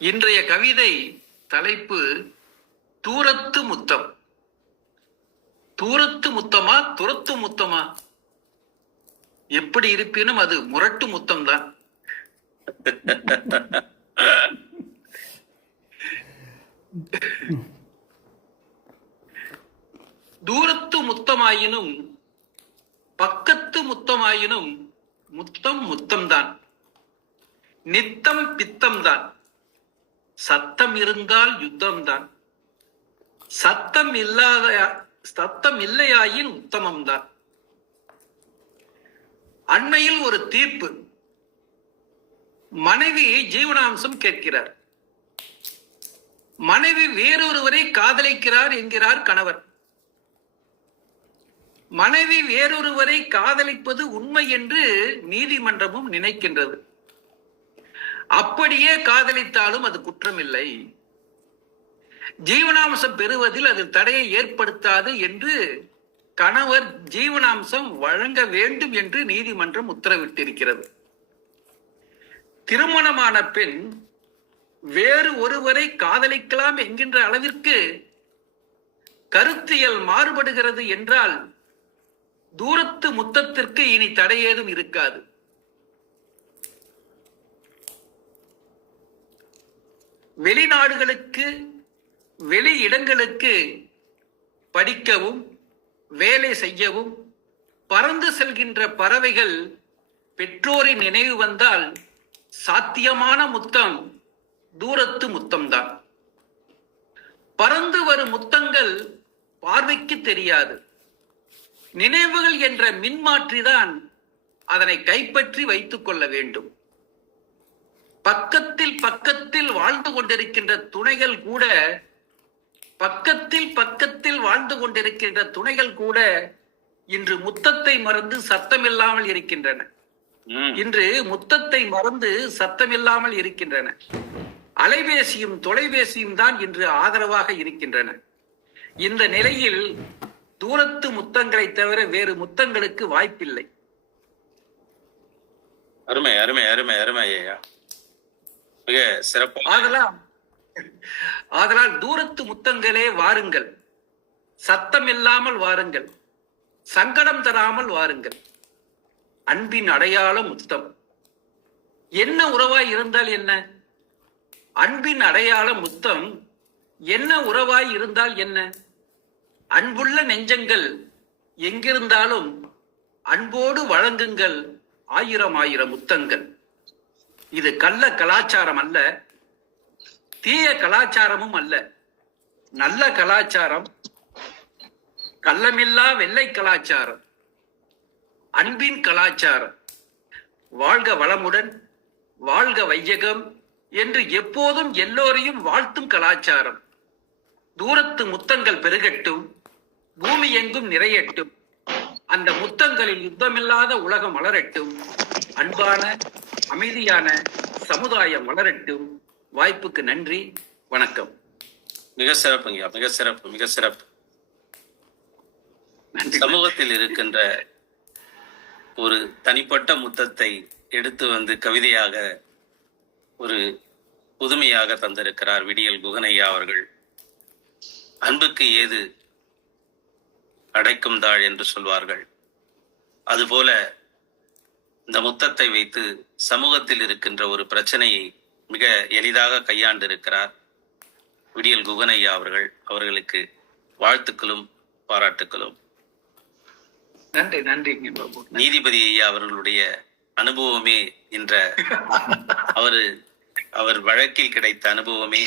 இன்றைய கவிதை தலைப்பு தூரத்து முத்தம். தூரத்து முத்தமா துரத்து முத்தமா? எப்படி இருப்பினும் அது முரட்டு முத்தம் தான். தூரத்து முத்தமாயினும் பக்கத்து முத்தமாயினும் முத்தம் முத்தம்தான். நித்தம் பித்தம்தான். சத்தம் இருந்தால் யுத்தம்தான். சத்தம் இல்லையாயின் உத்தமம்தான். அண்மையில் ஒரு தீர்ப்பு. மனைவி ஜீவனாம்சம் கேட்கிறார். மனைவி வேறொருவரை காதலிக்கிறார் என்கிறார் கணவர். மனைவி வேறொருவரை காதலிப்பது உண்மை என்று நீதிமன்றமும் நினைக்கின்றது. அப்படியே காதலித்தாலும் அது குற்றமில்லை, ஜீவனாம்சம் பெறுவதில் அது தடையை ஏற்படுத்தாது என்று கணவர் ஜீவனாம்சம் வழங்க வேண்டும் என்று நீதிமன்றம் உத்தரவிட்டிருக்கிறது. திருமணமான பெண் வேறு ஒருவரை காதலிக்கலாம் என்கின்ற அளவிற்கு கருத்தியல் மாறுபடுகிறது என்றால் தூரத்து முத்தத்திற்கு இனி தடையேதும் இருக்காது. வெளிநாடுகளுக்கு வெளி இடங்களுக்கு படிக்கவும் வேலை செய்யவும் பறந்து செல்கின்ற பறவைகள் பெற்றோரின் நினைவு வந்தால் சாத்தியமான முத்தம் தூரத்து முத்தம்தான். பறந்து வரும் முத்தங்கள் பார்வைக்கு தெரியாது. நினைவுகள் என்ற மின்மாற்றிதான் அதனை கைப்பற்றி வைத்துக் கொள்ள வேண்டும். பக்கத்தில் பக்கத்தில் வாழ்ந்து கொண்டிருக்கின்ற துணைகள் கூட இன்று முத்தத்தை மறந்து சத்தமில்லாமல் இருக்கின்றன. அலைபேசியும் தொலைபேசியும் தான் இன்று ஆதரவாக இருக்கின்றன. இந்த நிலையில் தூரத்து முத்தங்களை தவிர வேறு முத்தங்களுக்கு வாய்ப்பில்லை. அருமை அருமை அருமை அருமை ஐயா, மிக சிறப்பு. ஆதலால் தூரத்து முத்தங்களே வாருங்கள், சத்தம் இல்லாமல் வாருங்கள், சங்கடம் தராமல் வாருங்கள். அன்பின் அடையாளம் முத்தம். என்ன உறவாய் இருந்தால் என்ன? அன்பின் அடையாளம் முத்தம். என்ன உறவாய் இருந்தால் என்ன? அன்புள்ள நெஞ்சங்கள் எங்கிருந்தாலும் அன்போடு வழங்குங்கள் ஆயிரம் ஆயிரம் முத்தங்கள். இது கள்ள கலாச்சாரம் அல்ல, தீய கலாச்சாரமும் அல்ல. நல்ல கலாச்சாரம், கள்ளமில்லா வெள்ளை கலாச்சாரம், அன்பின் கலாச்சாரம். வாழ்க வளமுடன், வாழ்க வையகம் என்று எப்போதும் எல்லோரையும் வாழ்த்தும் கலாச்சாரம். தூரத்து முத்தங்கள் பெருகட்டும், பூமி எங்கும் நிறையட்டும், அந்த முத்தங்களில் யுத்தமில்லாத உலகம் வளரட்டும், அன்பான அமைதியான சமுதாயம் வளரட்டும். வாய்ப்புக்கு நன்றி, வணக்கம். மிக சிறப்புங்க, மிக சிறப்பு, மிக சிறப்பு. சமூகத்தில் இருக்கின்ற ஒரு தனிப்பட்ட முத்தத்தை எடுத்து வந்து கவிதையாக ஒரு புதுமையாக தந்திருக்கிறார் விடியல் குகனையா அவர்கள். அன்புக்கு ஏது அடைக்கும் தாழ் என்று சொல்வார்கள். அதுபோல இந்த முத்தத்தை வைத்து சமூகத்தில் இருக்கின்ற ஒரு பிரச்சனையை மிக எளிதாக கையாண்டிருக்கிறார் விடியல் குகனையா அவர்கள். அவர்களுக்கு வாழ்த்துக்களும் பாராட்டுக்களும். நன்றி நன்றி. நீதிபதி ஐயா அவர்களுடைய அனுபவமே என்ற அவர் வழக்கில் கிடைத்த அனுபவமே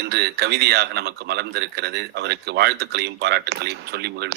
இன்று கவிதையாக நமக்கு மலர்ந்திருக்கிறது. அவருக்கு வாழ்த்துக்களையும் பாராட்டுக்களையும் சொல்லி மகிழ்ந்து